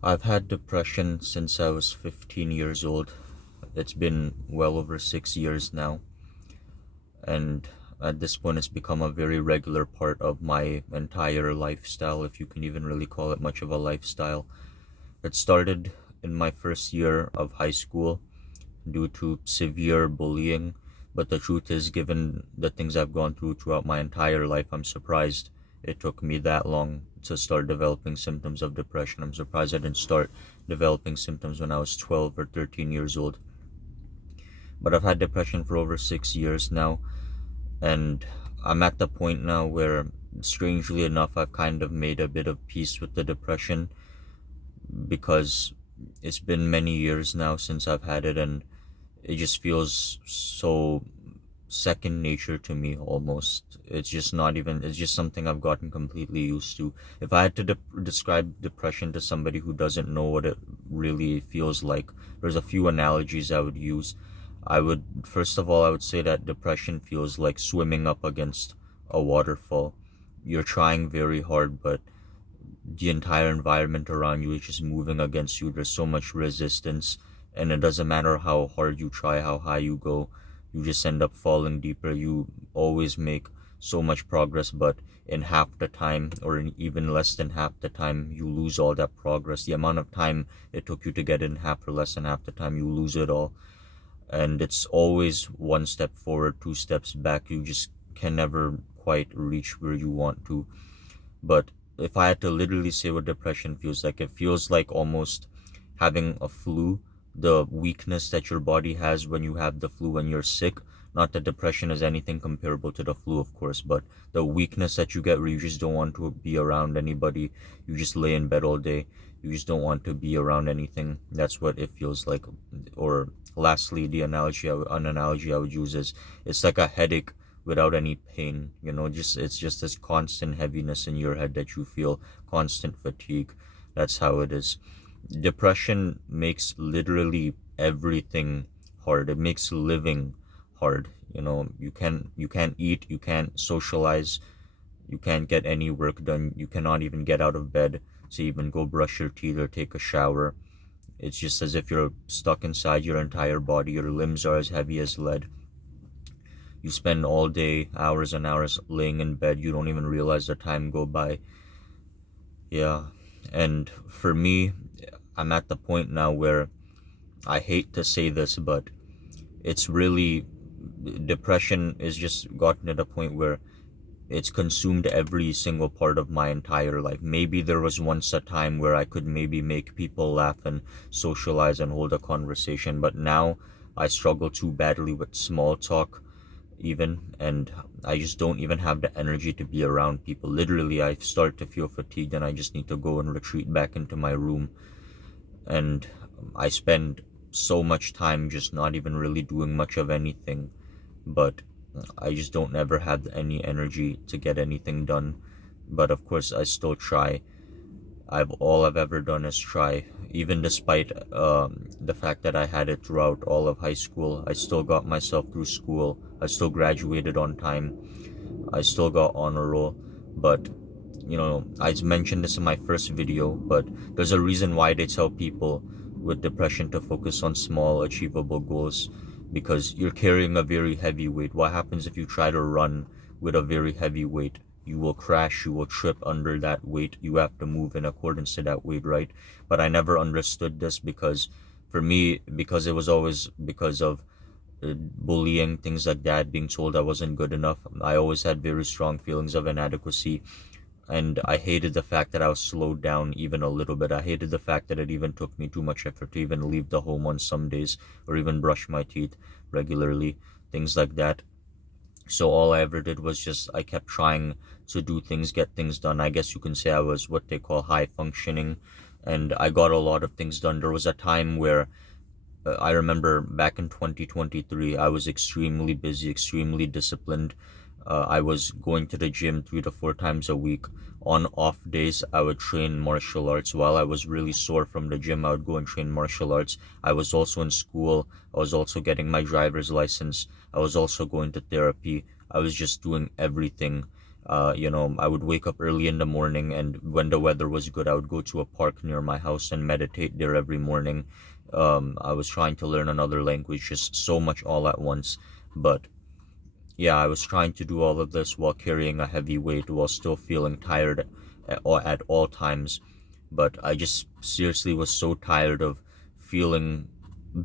I've had depression since I was 15 years old. It's been well over 6 years now, and at this point, it's become a very regular part of my entire lifestyle, if you can even really call it much of a lifestyle. It started in my first year of high school due to severe bullying, but the truth is, given the things I've gone throughout my entire life, I'm surprised it took me that long to start developing symptoms of depression. I'm surprised I didn't start developing symptoms when I was 12 or 13 years old. But I've had depression for over 6 years now, and I'm at the point now where, strangely enough, I've kind of made a bit of peace with the depression because it's been many years now since I've had it, and it just feels so second nature to me almost. It's just not even, it's just something I've gotten completely used to. If I had to describe depression to somebody who doesn't know what it really feels like, there's a few analogies I would use. First of all, I would say that depression feels like swimming up against a waterfall. You're trying very hard, but the entire environment around you is just moving against you. There's so much resistance, and it doesn't matter how hard you try, how high you go, you just end up falling deeper. You always make so much progress, but in half the time, or in even less than half the time, you lose all that progress. The amount of time it took you to get in half or less than half the time, you lose it all. And it's always one step forward, two steps back. You just can never quite reach where you want to. But if I had to literally say what depression feels like, it feels like almost having a flu, the weakness that your body has when you have the flu, when you're sick. Not that depression is anything comparable to the flu, of course, but the weakness that you get where you just don't want to be around anybody. You just lay in bed all day. You just don't want to be around anything. That's what it feels like. Or lastly, an analogy I would use is, it's like a headache without any pain. Just it's just this constant heaviness in your head that you feel, constant fatigue. That's how it is. Depression makes literally everything hard. It makes living hard. You can't eat, you can't socialize, you can't get any work done, you cannot even get out of bed to even go brush your teeth or take a shower. It's just as if you're stuck inside your entire body. Your limbs are as heavy as lead. You spend all day, hours and hours, laying in bed. You don't even realize the time go by. Yeah. And for me, I'm at the point now where, I hate to say this, but it's really, depression is just gotten to the point where it's consumed every single part of my entire life. Maybe there was once a time where I could maybe make people laugh and socialize and hold a conversation, but now I struggle too badly with small talk even, and I just don't even have the energy to be around people. Literally, I start to feel fatigued and I just need to go and retreat back into my room. And I spend so much time just not even really doing much of anything, but I just don't ever have any energy to get anything done. But of course, I still try. All I've ever done is try. Even despite the fact that I had it throughout all of high school, I still got myself through school. I still graduated on time. I still got honor roll. But I mentioned this in my first video, but there's a reason why they tell people with depression to focus on small, achievable goals, because you're carrying a very heavy weight. What happens if you try to run with a very heavy weight? You will crash, you will trip under that weight. You have to move in accordance to that weight, right? But I never understood this because, for me, because it was always because of bullying, things like that, being told I wasn't good enough. I always had very strong feelings of inadequacy, and I hated the fact that I was slowed down even a little bit. I hated the fact that it even took me too much effort to even leave the home on some days, or even brush my teeth regularly, things like that. So all I ever did was just, I kept trying to do things, get things done. I guess you can say I was what they call high functioning, and I got a lot of things done. There was a time where, I remember back in 2023, I was extremely busy, extremely disciplined. I was going to the gym 3 to 4 times a week. On off days, I would train martial arts. While I was really sore from the gym, I would go and train martial arts. I was also in school. I was also getting my driver's license. I was also going to therapy. I was just doing everything. I would wake up early in the morning, and when the weather was good, I would go to a park near my house and meditate there every morning. I was trying to learn another language, just so much all at once. But yeah, I was trying to do all of this while carrying a heavy weight, while still feeling tired at all times. But I just seriously was so tired of feeling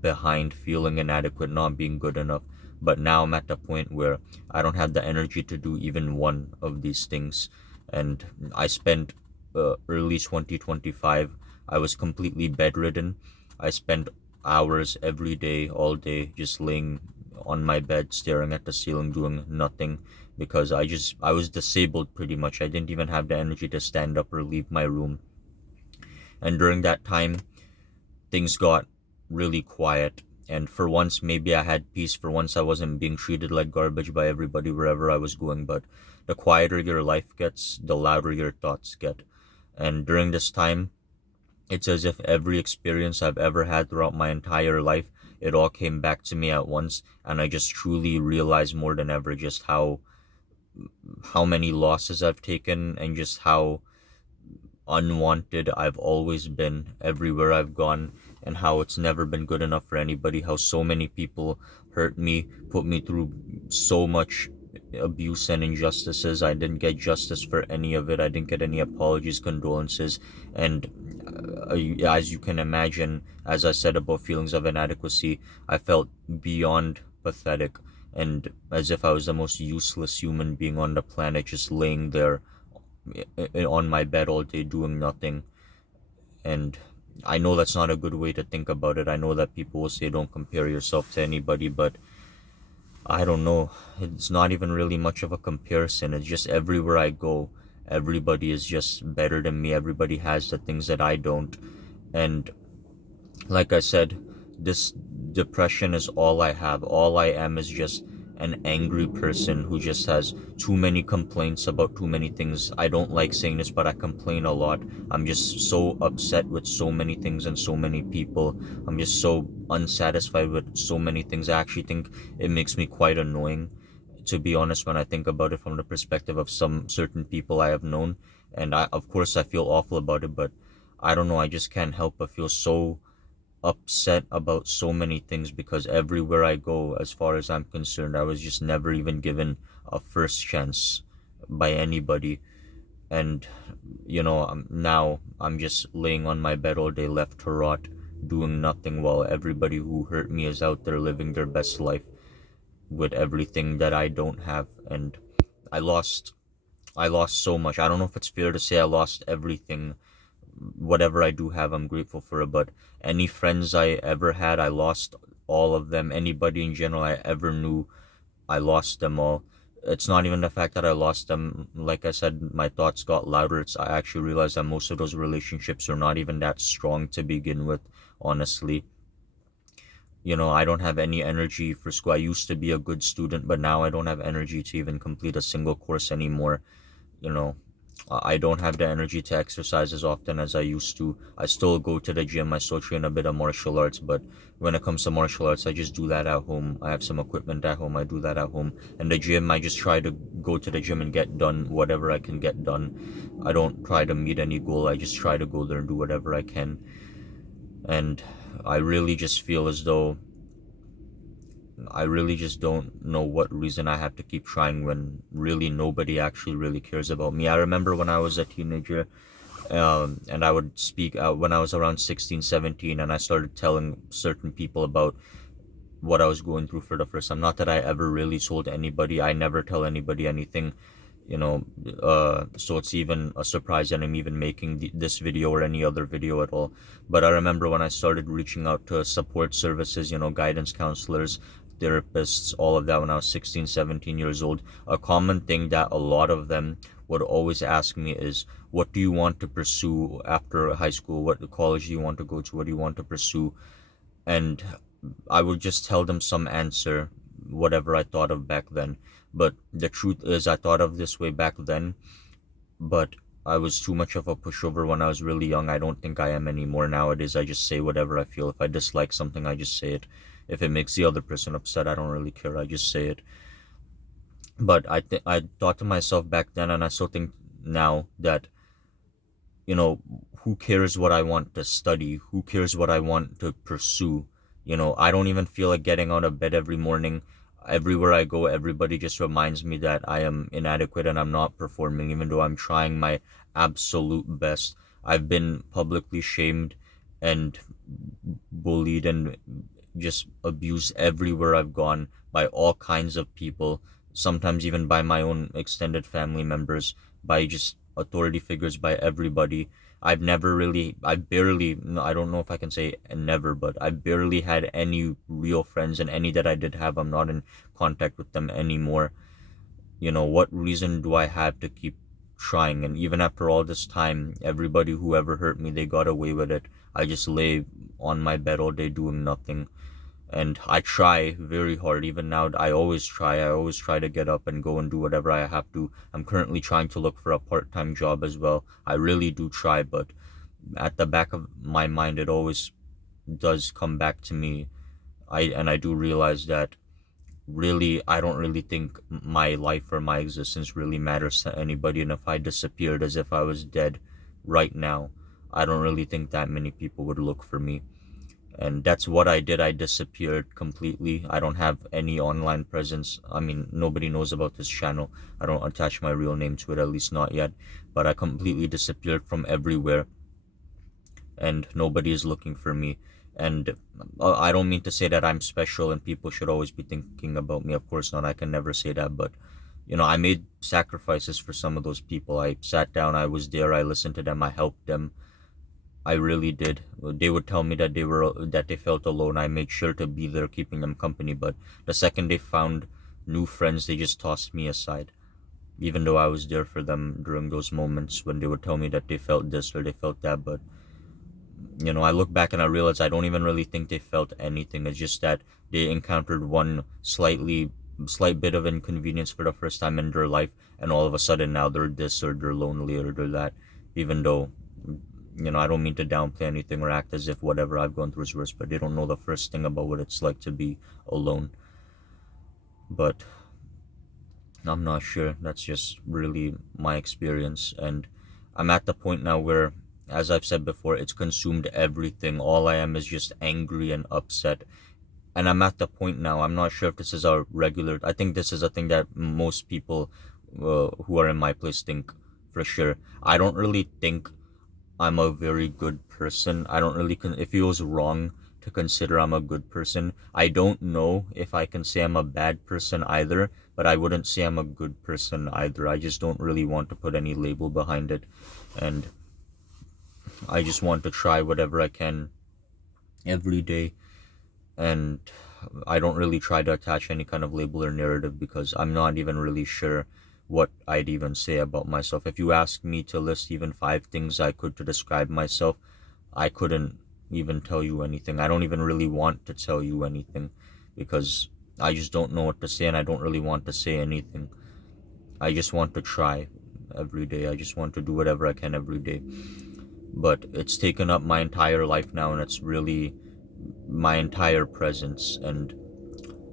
behind, feeling inadequate, not being good enough. But now I'm at the point where I don't have the energy to do even one of these things. And I spent early 2025, I was completely bedridden. I spent hours every day, all day, just laying on my bed, staring at the ceiling, doing nothing, because I was disabled pretty much. I didn't even have the energy to stand up or leave my room. And during that time, things got really quiet. And for once, maybe I had peace. For once, I wasn't being treated like garbage by everybody wherever I was going. But the quieter your life gets, the louder your thoughts get. And during this time, it's as if every experience I've ever had throughout my entire life, it all came back to me at once. And I just truly realized more than ever just how many losses I've taken, and just how unwanted I've always been everywhere I've gone, and how it's never been good enough for anybody, how so many people hurt me, put me through so much abuse and injustices. I didn't get justice for any of it. I didn't get any apologies, condolences. And as you can imagine, as I said about feelings of inadequacy, I felt beyond pathetic, and as if I was the most useless human being on the planet, just laying there on my bed all day doing nothing. And I know that's not a good way to think about it. I know that people will say don't compare yourself to anybody, but I don't know. It's not even really much of a comparison. It's just everywhere I go, everybody is just better than me. Everybody has the things that I don't. And like I said, this depression is all I have. All I am is just an angry person who just has too many complaints about too many things. I don't like saying this, but I complain a lot. I'm just so upset with so many things and so many people. I'm just so unsatisfied with so many things. I actually think it makes me quite annoying, to be honest, when I think about it from the perspective of some certain people I have known. And of course, I feel awful about it, but I don't know. I just can't help but feel so upset about so many things, because everywhere I go, as far as I'm concerned, I was just never even given a first chance by anybody. And now I'm just laying on my bed all day, left to rot, doing nothing, while everybody who hurt me is out there living their best life with everything that I don't have. And I lost I lost so much. I don't know if it's fair to say I lost everything. Whatever I do have, I'm grateful for it. But any friends I ever had, I lost all of them. Anybody in general I ever knew, I lost them all. It's not even the fact that I lost them. Like I said, my thoughts got louder. I actually realized that most of those relationships are not even that strong to begin with, honestly. I don't have any energy for school. I used to be a good student, but now I don't have energy to even complete a single course anymore. you know I don't have the energy to exercise as often as I used to. I still go to the gym, I still train a bit of martial arts, but when it comes to martial arts, I just do that at home. I have some equipment at home, I do that at home. And the gym, I just try to go to the gym and get done whatever I can get done. I don't try to meet any goal, I just try to go there and do whatever I can. And I really just feel as though I really just don't know what reason I have to keep trying when really nobody actually really cares about me. I remember when I was a teenager, and I would speak out when I was around 16, 17, and I started telling certain people about what I was going through for the first time. Not that I ever really told anybody, I never tell anybody anything, you know, so it's even a surprise that I'm even making this video or any other video at all. But I remember when I started reaching out to support services, guidance counselors, therapists, all of that, when I was 16, 17 years old, a common thing that a lot of them would always ask me is, what do you want to pursue after high school? What college do you want to go to? What do you want to pursue? And I would just tell them some answer, whatever I thought of back then. But the truth is, I thought of this way back then, but I was too much of a pushover when I was really young. I don't think I am anymore. Nowadays, I just say whatever I feel. If I dislike something, I just say it. If it makes the other person upset, I don't really care. I just say it. But I thought to myself back then, and I still think now, that you know, who cares what I want to study? Who cares what I want to pursue? I don't even feel like getting out of bed every morning. Everywhere I go, everybody just reminds me that I am inadequate and I'm not performing, even though I'm trying my absolute best. I've been publicly shamed and bullied and just abused everywhere I've gone by all kinds of people, sometimes even by my own extended family members, by just authority figures, by everybody. I barely, no, I don't know if I can say never, but I barely had any real friends, and any that I did have, I'm not in contact with them anymore. What reason do I have to keep trying? And even after all this time, everybody who ever hurt me, they got away with it. I just lay on my bed all day doing nothing. And I try very hard. Even now, I always try to get up and go and do whatever I have to. I'm currently trying to look for a part-time job as well. I really do try, but at the back of my mind, it always does come back to me. I do realize that really, I don't really think my life or my existence really matters to anybody. And if I disappeared as if I was dead right now, I don't really think that many people would look for me. And that's what I did. I disappeared completely. I don't have any online presence. I mean, nobody knows about this channel. I don't attach my real name to it, at least not yet. But I completely disappeared from everywhere, and nobody is looking for me. And I don't mean to say that I'm special and people should always be thinking about me. Of course not. I can never say that. But I made sacrifices for some of those people. I sat down, I was there, I listened to them, I helped them. I really did. They would tell me that they felt alone. I made sure to be there, keeping them company. But the second they found new friends, they just tossed me aside. Even though I was there for them during those moments when they would tell me that they felt this or they felt that. But I look back and I realize I don't even really think they felt anything. It's just that they encountered one slight bit of inconvenience for the first time in their life, and all of a sudden now they're this or they're lonely or they're that. Even though I don't mean to downplay anything or act as if whatever I've gone through is worse, but they don't know the first thing about what it's like to be alone. But I'm not sure. That's just really my experience. And I'm at the point now where, as I've said before, it's consumed everything. All I am is just angry and upset. And I'm at the point now, I'm not sure if this is a regular, I think this is a thing that most people who are in my place think for sure. I don't really think I'm a very good person. I don't really, it feels wrong to consider I'm a good person. I don't know if I can say I'm a bad person either, but I wouldn't say I'm a good person either. I just don't really want to put any label behind it. And I just want to try whatever I can every day. And I don't really try to attach any kind of label or narrative because I'm not even really sure what I'd even say about myself. If you ask me to list even 5 things I could to describe myself, I couldn't even tell you anything. I don't even really want to tell you anything because I just don't know what to say, and I don't really want to say anything. I just want to try every day. I just want to do whatever I can every day. But it's taken up my entire life now, and it's really my entire presence. And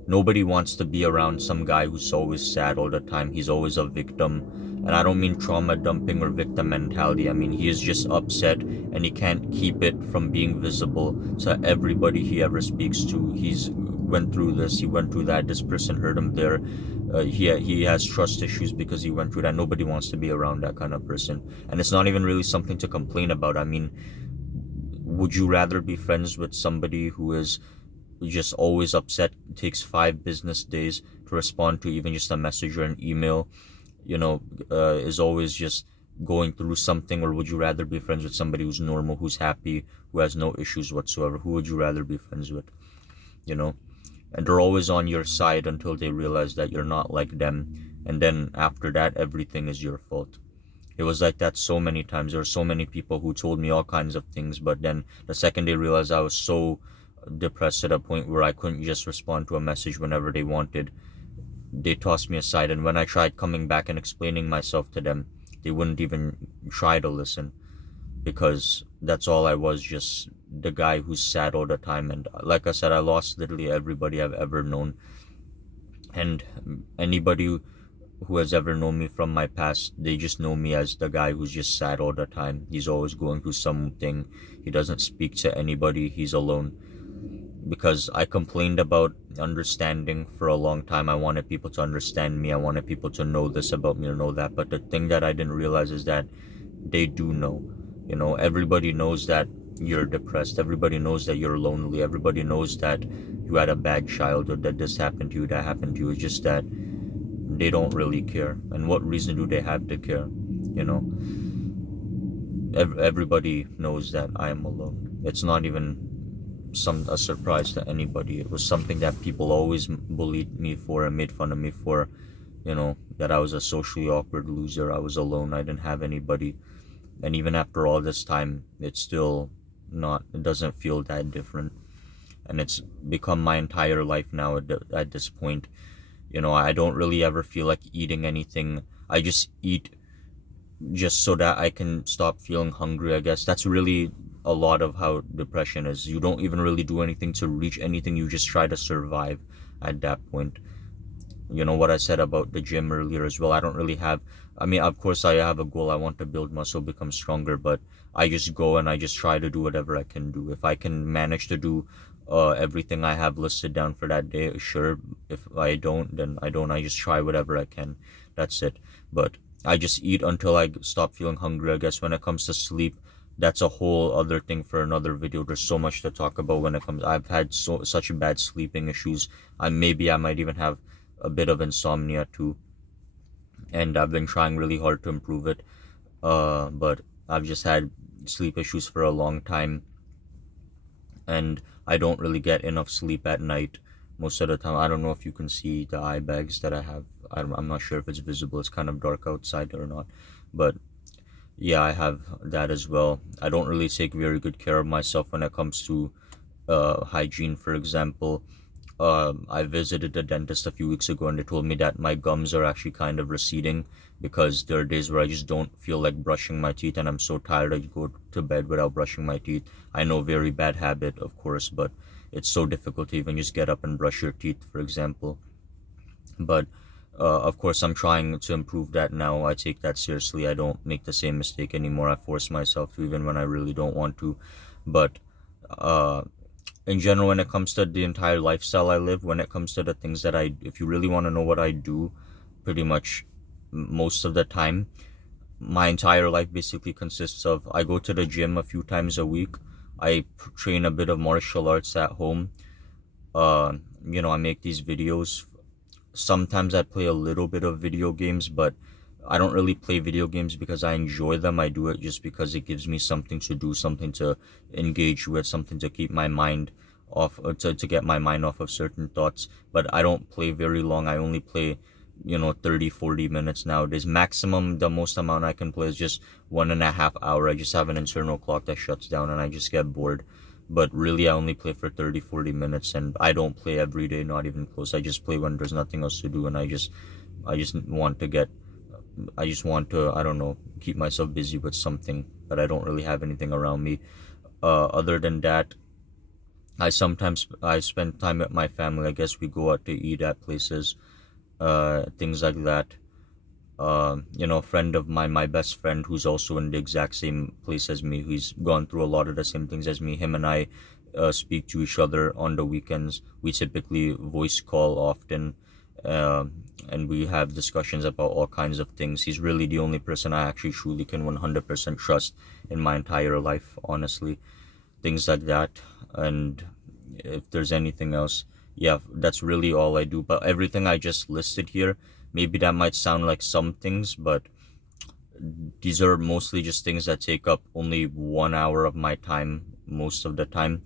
nobody wants to be around some guy who's always sad all the time. He's always a victim. And I don't mean trauma dumping or victim mentality. I mean, he is just upset and he can't keep it from being visible to everybody he ever speaks to. He's went through this, he went through that, this person hurt him there. He has trust issues because he went through that. Nobody wants to be around that kind of person. And it's not even really something to complain about. I mean, would you rather be friends with somebody who is just always upset, takes 5 business days to respond to even just a message or an email, is always just going through something? Or would you rather be friends with somebody who's normal, who's happy, who has no issues whatsoever? Who would you rather be friends with? And they're always on your side until they realize that you're not like them, and then after that everything is your fault. It was like that so many times. There were so many people who told me all kinds of things, but then the second they realized I was so depressed at a point where I couldn't just respond to a message whenever they wanted, they tossed me aside. And when I tried coming back and explaining myself to them, they wouldn't even try to listen, because that's all I was, just the guy who's sad all the time. And like I said, I lost literally everybody I've ever known. And anybody who has ever known me from my past, they just know me as the guy who's just sad all the time. He's always going through something. He doesn't speak to anybody. He's alone. Because I complained about understanding for a long time. I wanted people to understand me. I wanted people to know this about me or know that. But the thing that I didn't realize is that they do know. You know, everybody knows that you're depressed. Everybody knows that you're lonely. Everybody knows that you had a bad childhood, that this happened to you, that happened to you. It's just that they don't really care. And what reason do they have to care? You know, everybody knows that I am alone. It's not even a surprise to anybody. It was something that people always bullied me for and made fun of me for. You know, that I was a socially awkward loser. I was alone. I didn't have anybody. And even after all this time, it's still not. It doesn't feel that different. And it's become my entire life now at this point. You know, I don't really ever feel like eating anything. I just eat just so that I can stop feeling hungry, I guess. That's really a lot of how depression is. You don't even really do anything to reach anything. You just try to survive at that point. You know what I said about the gym earlier as well. I don't really have, I mean, of course I have a goal. I want to build muscle, become stronger, but I just go and I just try to do whatever I can do. If I can manage to do everything I have listed down for that day, sure. If I don't, then I don't. I just try whatever I can. That's it. But I just eat until I stop feeling hungry. I guess when it comes to sleep, that's a whole other thing for another video. There's so much to talk about when it comes. I've had such bad sleeping issues. I might even have a bit of insomnia too, and I've been trying really hard to improve it. But I've just had sleep issues for a long time, and I don't really get enough sleep at night most of the time. I don't know if you can see the eye bags that I have. I'm not sure if it's visible. It's kind of dark outside or not, but yeah, I have that as well. I don't really take very good care of myself when it comes to hygiene, for example. I visited the dentist a few weeks ago and they told me that my gums are actually kind of receding because there are days where I just don't feel like brushing my teeth and I'm so tired I go to bed without brushing my teeth. I know, very bad habit, of course, but it's so difficult to even just get up and brush your teeth, for example. But of course, I'm trying to improve that now. I take that seriously. I don't make the same mistake anymore. I force myself to, even when I really don't want to. But uh, in general, when it comes to the entire lifestyle I live, when it comes to the things that if you really want to know what I do, pretty much most of the time, my entire life basically consists of, I go to the gym a few times a week. I train a bit of martial arts at home. Uh, I make these videos. Sometimes I play a little bit of video games, but I don't really play video games because I enjoy them. I do it just because it gives me something to do, something to engage with, something to keep my mind off, to get my mind off of certain thoughts. But I don't play very long. I only play 30-40 minutes nowadays. Maximum, the most amount I can play is just 1.5 hours. I just have an internal clock that shuts down and I just get bored. But really, I only play for 30-40 minutes, and I don't play every day, not even close. I just play when there's nothing else to do, and I just want to I don't know, keep myself busy with something, but I don't really have anything around me. Other than that, I spend time with my family. I guess we go out to eat at places, things like that. A friend of mine, my best friend, who's also in the exact same place as me, who's gone through a lot of the same things as me. Him and I speak to each other on the weekends. We typically voice call often, and we have discussions about all kinds of things. He's really the only person I actually truly can 100% trust in my entire life, honestly. Things like that. And if there's anything else, yeah, that's really all I do. But everything I just listed here, maybe that might sound like some things, but these are mostly just things that take up only 1 hour of my time most of the time.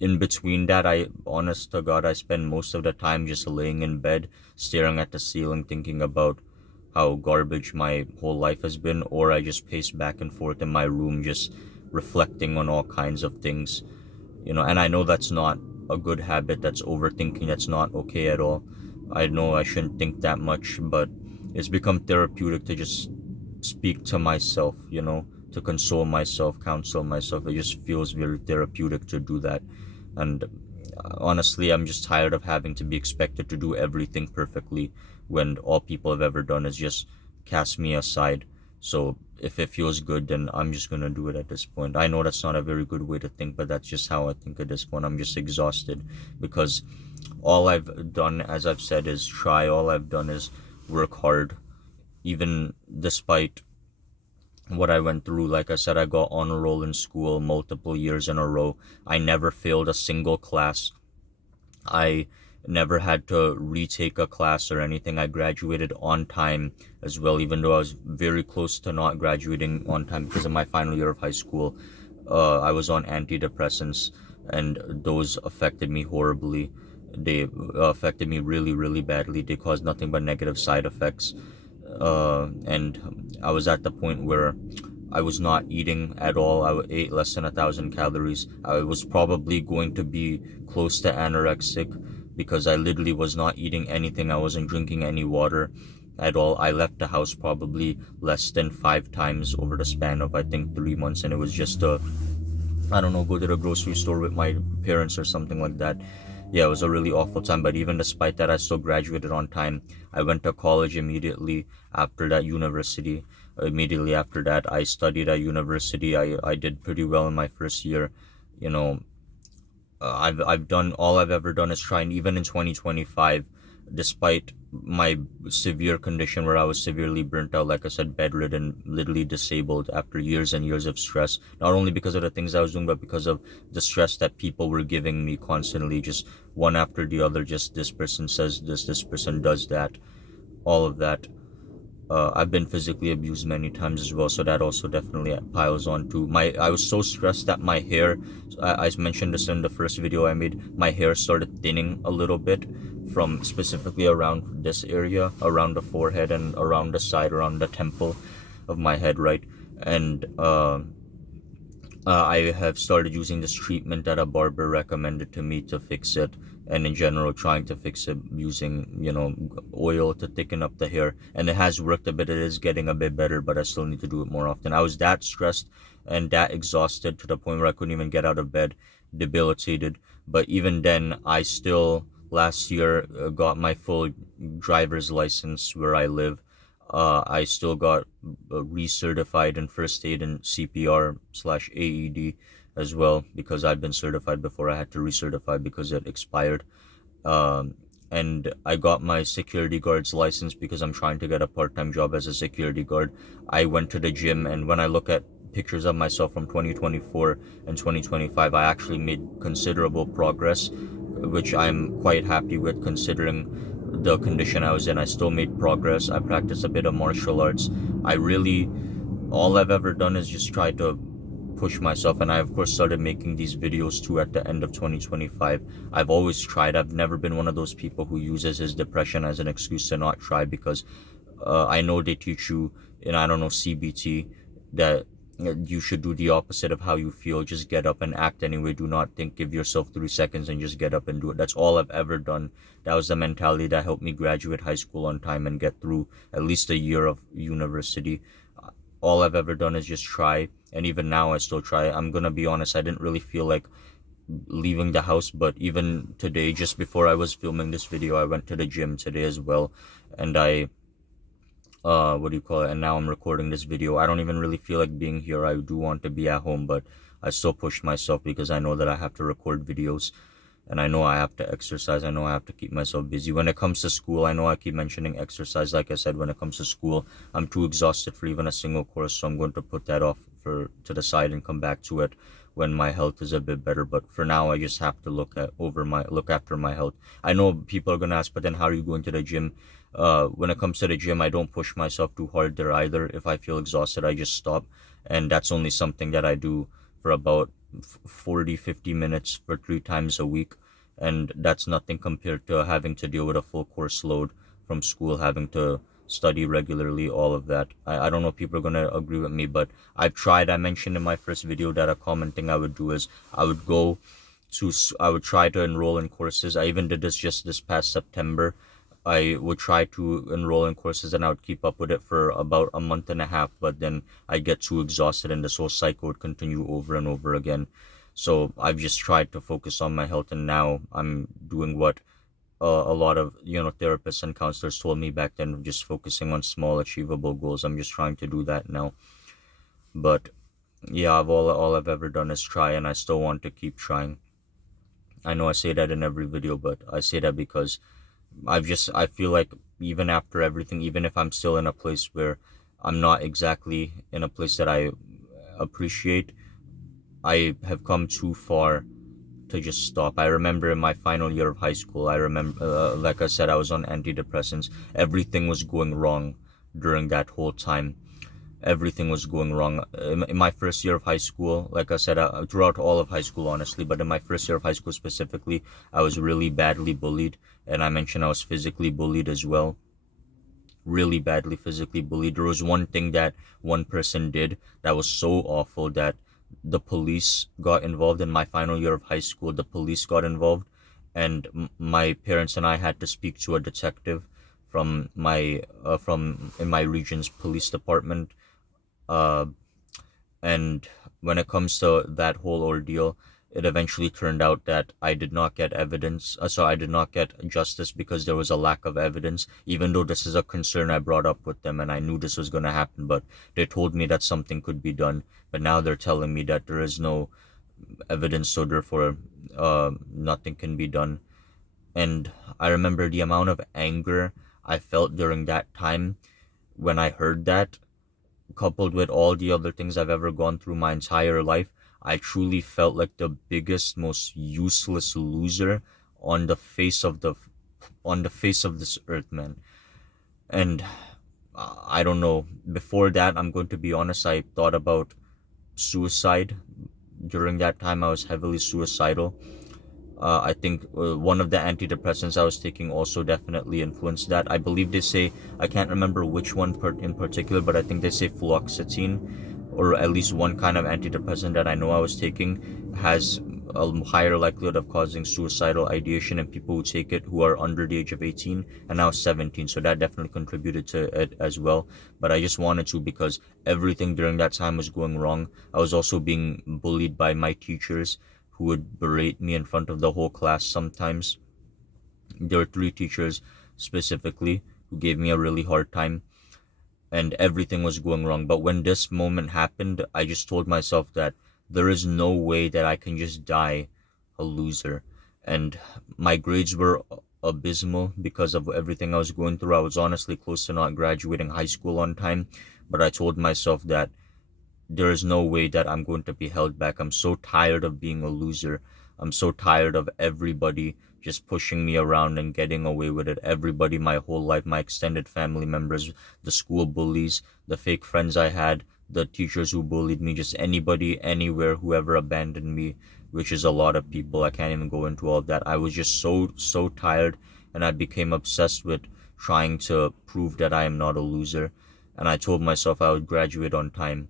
In between that, honest to God, I spend most of the time just laying in bed, staring at the ceiling, thinking about how garbage my whole life has been, or I just pace back and forth in my room, just reflecting on all kinds of things. And I know that's not a good habit. That's overthinking. That's not okay at all. I know I shouldn't think that much, but it's become therapeutic to just speak to myself, to console myself, counsel myself. It just feels very therapeutic to do that. And honestly, I'm just tired of having to be expected to do everything perfectly when all people have ever done is just cast me aside. So if it feels good, then I'm just gonna do it at this point. I know that's not a very good way to think, but that's just how I think at this point. I'm just exhausted because all I've done, as I've said, is try. All I've done is work hard, even despite what I went through. Like I said, I got on a roll in school multiple years in a row. I never failed a single class. I never had to retake a class or anything. I graduated on time as well, even though I was very close to not graduating on time because of my final year of high school. I was on antidepressants, and those affected me horribly. They affected me really, really badly. They caused nothing but negative side effects. And I was at the point where I was not eating at all. I ate less than 1,000 calories. I was probably going to be close to anorexic because I literally was not eating anything. I wasn't drinking any water at all. I left the house probably less than 5 times over the span of, I think, 3 months, and it was just to, I don't know, go to the grocery store with my parents or something like that. Yeah, it was a really awful time, but even despite that, I still graduated on time. I went to college immediately after that, university. Immediately after that, I studied at university. I did pretty well in my first year. You know, I've done all I've ever done is try, and even in 2025, despite my severe condition where I was severely burnt out, like I said, bedridden, literally disabled after years and years of stress, not only because of the things I was doing, but because of the stress that people were giving me constantly, just one after the other, just this person says this person does that, all of that. I've been physically abused many times as well, so that also definitely piles on to my. I was so stressed that my hair, I mentioned this in the first video I made, my hair started thinning a little bit from specifically around this area, around the forehead and around the side, around the temple of my head, right? And I have started using this treatment that a barber recommended to me to fix it, and in general, trying to fix it using, oil to thicken up the hair. And it has worked a bit. It is getting a bit better, but I still need to do it more often. I was that stressed and that exhausted to the point where I couldn't even get out of bed, debilitated. But even then, I still last year got my full driver's license where I live. I still got recertified in first aid and CPR/AED as well, because I've been certified before. I had to recertify because it expired. Um, and I got my security guard's license because I'm trying to get a part-time job as a security guard. I went to the gym, and when I look at pictures of myself from 2024 and 2025, I actually made considerable progress, which I'm quite happy with considering the condition I was in. I still made progress. I practiced a bit of martial arts. I really, all I've ever done is just try to push myself, and I of course started making these videos too at the end of 2025. I've always tried. I've never been one of those people who uses his depression as an excuse to not try, because I know they teach you in, I don't know, CBT, that you should do the opposite of how you feel. Just get up and act anyway. Do not think. Give yourself 3 seconds and just get up and do it. That's all I've ever done. That was the mentality that helped me graduate high school on time and get through at least a year of university. All I've ever done is just try, and even now I still try. I'm gonna be honest, I didn't really feel like leaving the house, but even today, just before I was filming this video, I went to the gym today as well, and I what do you call it, and now I'm recording this video. I don't even really feel like being here. I do want to be at home, but I still push myself because I know that I have to record videos, and I know I have to exercise. I know I have to keep myself busy. When it comes to school, I know I keep mentioning exercise. Like I said, when it comes to school, I'm too exhausted for even a single course, so I'm going to put that off to the side and come back to it when my health is a bit better. But for now, I just have to look after my health. I know people are gonna ask, but then how are you going to the gym? When it comes to the gym, I don't push myself too hard there either. If I feel exhausted, I just stop, and that's only something that I do for about 40-50 minutes for 3 times a week, and that's nothing compared to having to deal with a full course load from school, having to study regularly, all of that. I don't know if people are gonna agree with me, but I've tried. I mentioned in my first video that a common thing I would do is I would try to enroll in courses. I even did this just this past September. I would try to enroll in courses, and I would keep up with it for about a month and a half, but then I get too exhausted and this whole cycle would continue over and over again. So I've just tried to focus on my health, and now I'm doing what a lot of therapists and counselors told me back then, just focusing on small achievable goals. I'm just trying to do that now. But yeah, all I've ever done is try, and I still want to keep trying. I know I say that in every video, but I say that because I feel like even after everything, even if I'm still in a place where I'm not exactly in a place that I appreciate, I have come too far to just stop. I remember in my final year of high school, I remember, like I said, I was on antidepressants. Everything was going wrong during that whole time. Everything was going wrong. In my first year of high school, like I said, throughout all of high school, honestly, but in my first year of high school specifically, I was really badly bullied. And I mentioned I was physically bullied as well. Really badly physically bullied. There was one thing that one person did that was so awful that the police got involved in my final year of high school. The police got involved, and my parents and I had to speak to a detective from in my region's police department. Uh, and when it comes to that whole ordeal, it eventually turned out that I did not get evidence. So I did not get justice because there was a lack of evidence, even though this is a concern I brought up with them and I knew this was going to happen. But they told me that something could be done. But now they're telling me that there is no evidence, so therefore nothing can be done. And I remember the amount of anger I felt during that time when I heard that, coupled with all the other things I've ever gone through my entire life. I truly felt like the biggest, most useless loser on the face of this earth, man. And I don't know. Before that, I'm going to be honest, I thought about suicide. During that time, I was heavily suicidal. I think one of the antidepressants I was taking also definitely influenced that. I believe they say, I can't remember which one in particular, but I think they say fluoxetine, or at least one kind of antidepressant that I know I was taking, has a higher likelihood of causing suicidal ideation in people who take it who are under the age of 18 and now 17. So that definitely contributed to it as well. But I just wanted to, because everything during that time was going wrong. I was also being bullied by my teachers, who would berate me in front of the whole class sometimes. There were three teachers specifically who gave me a really hard time, and everything was going wrong. But when this moment happened, I just told myself that there is no way that I can just die a loser. And my grades were abysmal because of everything I was going through. I was honestly close to not graduating high school on time, but I told myself that there is no way that I'm going to be held back. I'm so tired of being a loser. I'm so tired of everybody just pushing me around and getting away with it. Everybody, my whole life, my extended family members, the school bullies, the fake friends I had, the teachers who bullied me, just anybody, anywhere, whoever abandoned me, which is a lot of people. I can't even go into all of that. I was just so tired, and I became obsessed with trying to prove that I am not a loser. And I told myself I would graduate on time.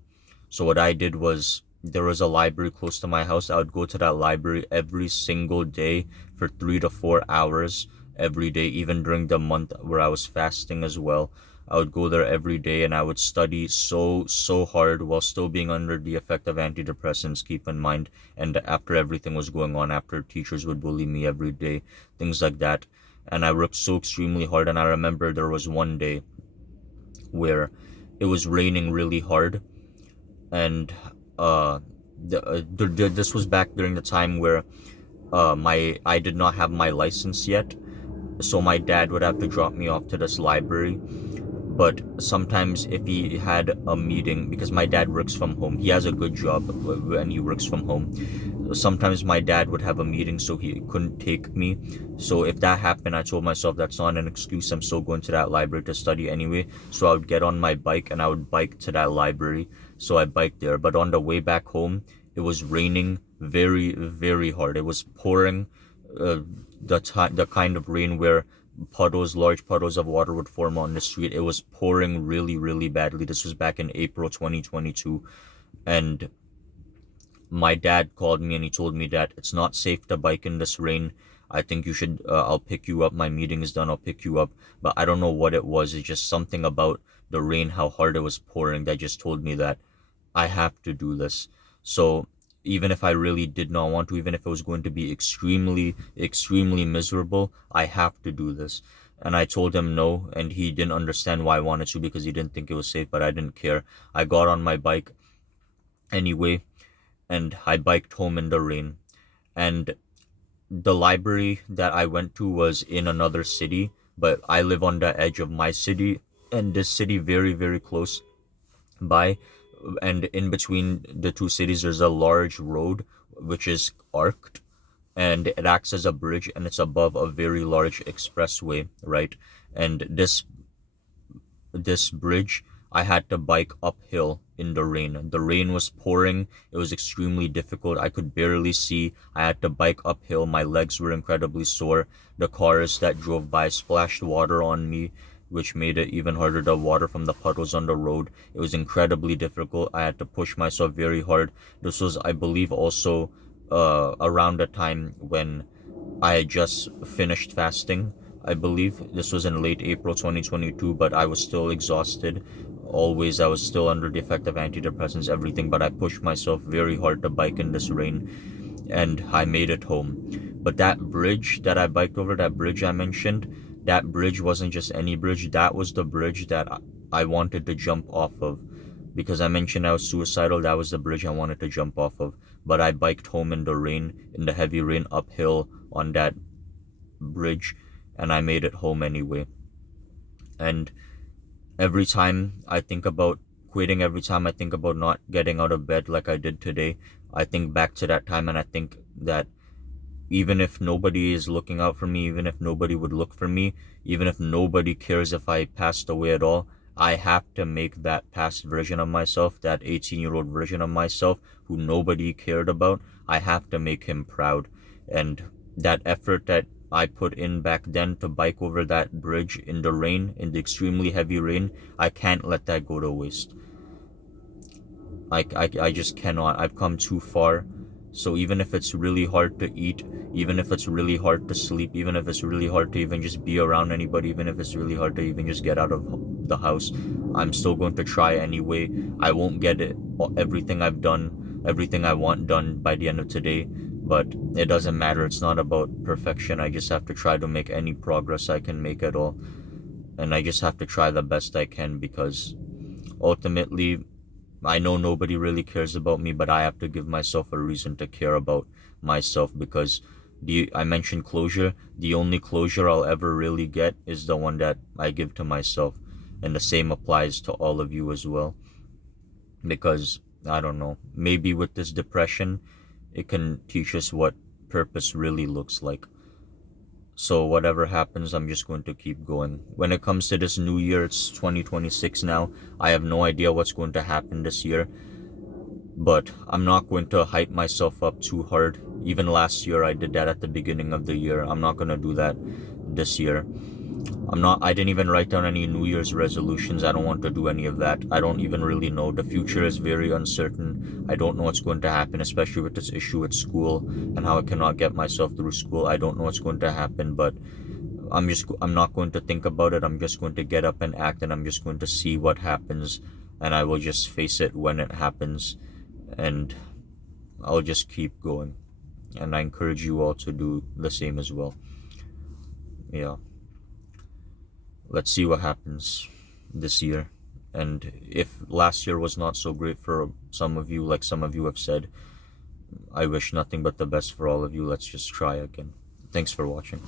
So what I did was, there was a library close to my house. I would go to that library every single day for 3 to 4 hours every day, even during the month where I was fasting as well. I would go there every day and I would study so hard while still being under the effect of antidepressants, keep in mind. And after everything was going on, after teachers would bully me every day, things like that. And I worked so extremely hard. And I remember there was one day where it was raining really hard, and uh, this was back during the time where my I did not have my license yet, so my dad would have to drop me off to this library. But sometimes if he had a meeting, because my dad works from home, he has a good job and he works from home. Sometimes my dad would have a meeting, so he couldn't take me. So if that happened, I told myself that's not an excuse. I'm still going to that library to study anyway. So I would get on my bike and I would bike to that library. So I biked there. But on the way back home, it was raining very hard. It was pouring, uh, the kind of rain where large puddles of water would form on the street. It was pouring really badly. This was back in April 2022. And my dad called me and he told me that it's not safe to bike in this rain. I think you should, I'll pick you up. My meeting is done. I'll pick you up. But I don't know what it was. It's just something about the rain, how hard it was pouring, that just told me that I have to do this. So even if I really did not want to, even if it was going to be extremely, extremely miserable, I have to do this. And I told him no, and he didn't understand why I wanted to because he didn't think it was safe, but I didn't care. I got on my bike anyway, and I biked home in the rain. And the library that I went to was in another city, but I live on the edge of my city and this city very, very close by. And in between the two cities, there's a large road which is arced, and it acts as a bridge, and it's above a very large expressway, right? And this bridge, I had to bike uphill in the rain. The rain was pouring. It was extremely difficult. I could barely see. I had to bike uphill. My legs were incredibly sore. The cars that drove by splashed water on me, which made it even harder. The water from the puddles on the road. It was incredibly difficult. I had to push myself very hard. This was, I believe, also around the time when I had just finished fasting. I believe this was in late April 2022, but I was still exhausted. Always, I was still under the effect of antidepressants, everything, but I pushed myself very hard to bike in this rain, and I made it home. But that bridge that I biked over, that bridge I mentioned, that bridge wasn't just any bridge. That was the bridge that I wanted to jump off of. Because I mentioned I was suicidal, that was the bridge I wanted to jump off of. But I biked home in the rain, in the heavy rain, uphill on that bridge, and I made it home anyway. And every time I think about quitting, every time I think about not getting out of bed like I did today, I think back to that time, and I think that even if nobody is looking out for me, even if nobody would look for me, even if nobody cares if I passed away at all, I have to make that past version of myself, that 18-year-old version of myself who nobody cared about, I have to make him proud. And that effort that I put in back then to bike over that bridge in the rain, in the extremely heavy rain, I can't let that go to waste. I just cannot. I've come too far. So even if it's really hard to eat, even if it's really hard to sleep, even if it's really hard to even just be around anybody, even if it's really hard to even just get out of the house, I'm still going to try anyway. I won't get it everything I've done, everything I want done by the end of today, but it doesn't matter. It's not about perfection. I just have to try to make any progress I can make at all. And I just have to try the best I can, because ultimately I know nobody really cares about me, but I have to give myself a reason to care about myself, because I mentioned closure. The only closure I'll ever really get is the one that I give to myself. And the same applies to all of you as well. Because, I don't know, maybe with this depression, it can teach us what purpose really looks like. So whatever happens, I'm just going to keep going. When it comes to this new year, it's 2026 now. I have no idea what's going to happen this year, but I'm not going to hype myself up too hard. Even last year, I did that at the beginning of the year. I'm not going to do that this year. I didn't even write down any New Year's resolutions. I don't want to do any of that. I don't even really know. The future is very uncertain. I don't know what's going to happen, especially with this issue at school and how I cannot get myself through school. I don't know what's going to happen, but I'm not going to think about it. I'm just going to get up and act, and I'm just going to see what happens, and I will just face it when it happens, and I'll just keep going. And I encourage you all to do the same as well. Yeah. Let's see what happens this year. And if last year was not so great for some of you, like some of you have said, I wish nothing but the best for all of you. Let's just try again. Thanks for watching.